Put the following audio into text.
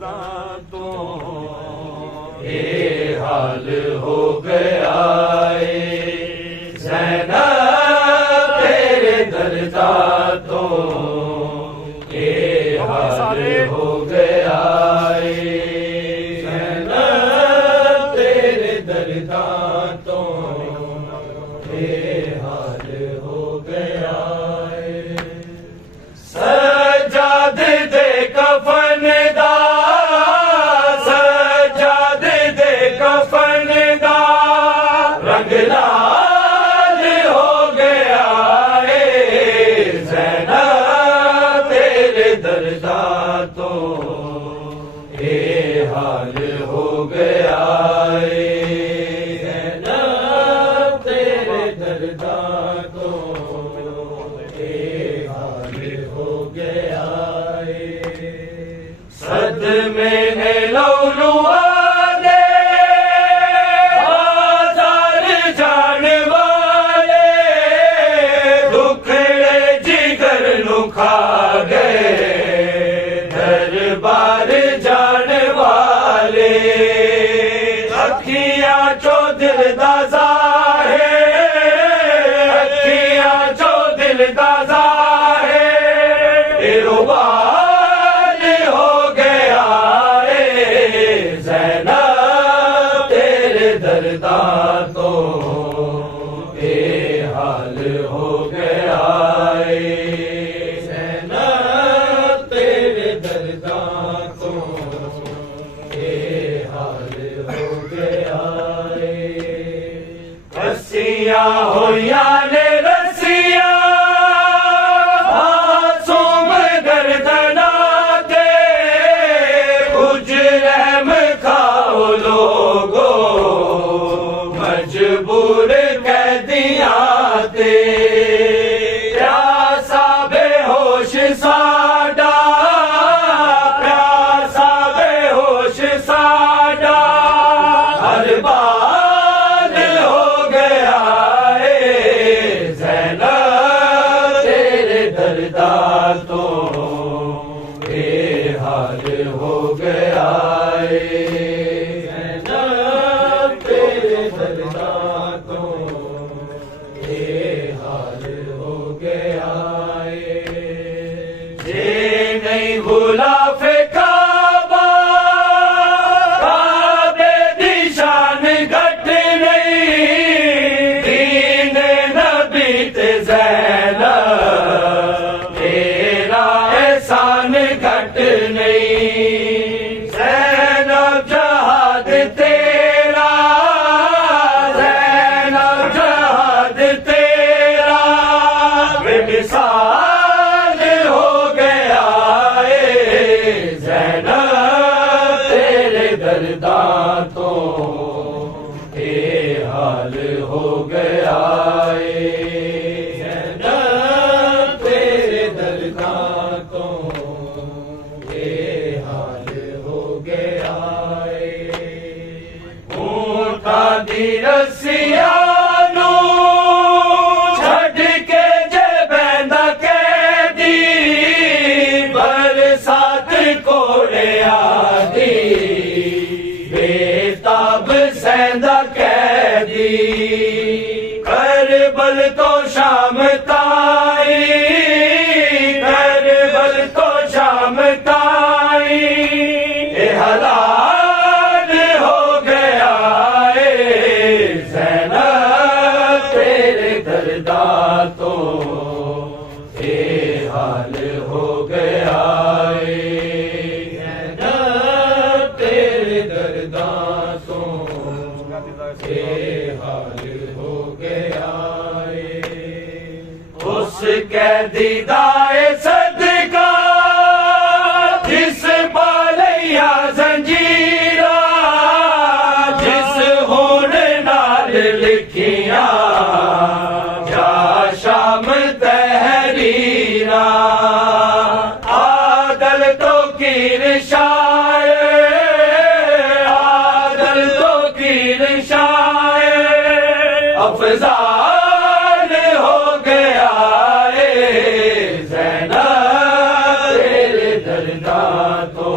दर्दां तो ये हाल हो गया ज़ैनब तेरे दर्दां तो ये हाल हो गया ज़ैनब तेरे दर्दां तो ये हाल हो गया सजाद दे कफन दा सजाद दे कफन दा रंग लाल हो गया ज़ैनब तेरे दर्दां तो ये हाल हो गया ज़ैनब तेरे दर्दां तो ये हाल हो गया सदमे ने लौलुआ दे बाजार जान वाले दुखड़े जिगर नु खा गए दरबार जान वाले अखियां चो दिल दा ज़ाहिर अखियां चो दिल दा ज़ाहिर इरवान हो गया ज़ैनब तेरे दर्दां तो ये हाल हो गया ज़ैनब तेरे दर्दां तो ये हाल हो गया रस्सियां होया ने रस्सियां मासूम गर्दना दे कुछ रहम खाओ लोगो मजबूर कैदियां ते प्यासा बेहोश साडा प्यासा बेहोश साडा हर बार हो गया ज़ैनब तेरे दर्दां तो ये हाल हो गया ज़ैनब तेरे दर्दां तो ये हाल हो गया जे नहीं भूला काबा काबे दी शान घट नहीं दीन नबी ते ज़ैनब तेरा एहसान घट नहीं ज़ैनब जहाद तेरा ज़ैनब जहाद तेरा बेमिसाल हो गया ज़ैनब तेरे दर्दां तो ये हाल हो गया ज़ैनब तेरे दर्दां तो ये हाल हो गया ऊंटा दी रस्सियां नू छड़ के जे बैंदा कैदी बरसात कोड़े आदी बेताब सैंदा कैदी करबल तो शाम ताई करबल तो शाम ताई ये हालात हो गया ज़ैनब तेरे दर्दां तो ये हाल हो गया ज़ैनब तेरे दर्दां तो ये हाल हो गया उस कैदी दाए सदका जिस पालैया जंजीरा जिस होन नाल लिखिया जा शाम तहरीरा आदल तो कीर शायर आदल तो कीर शायर अफजाल हो गया ज़ैनब तेरे दर्दां तो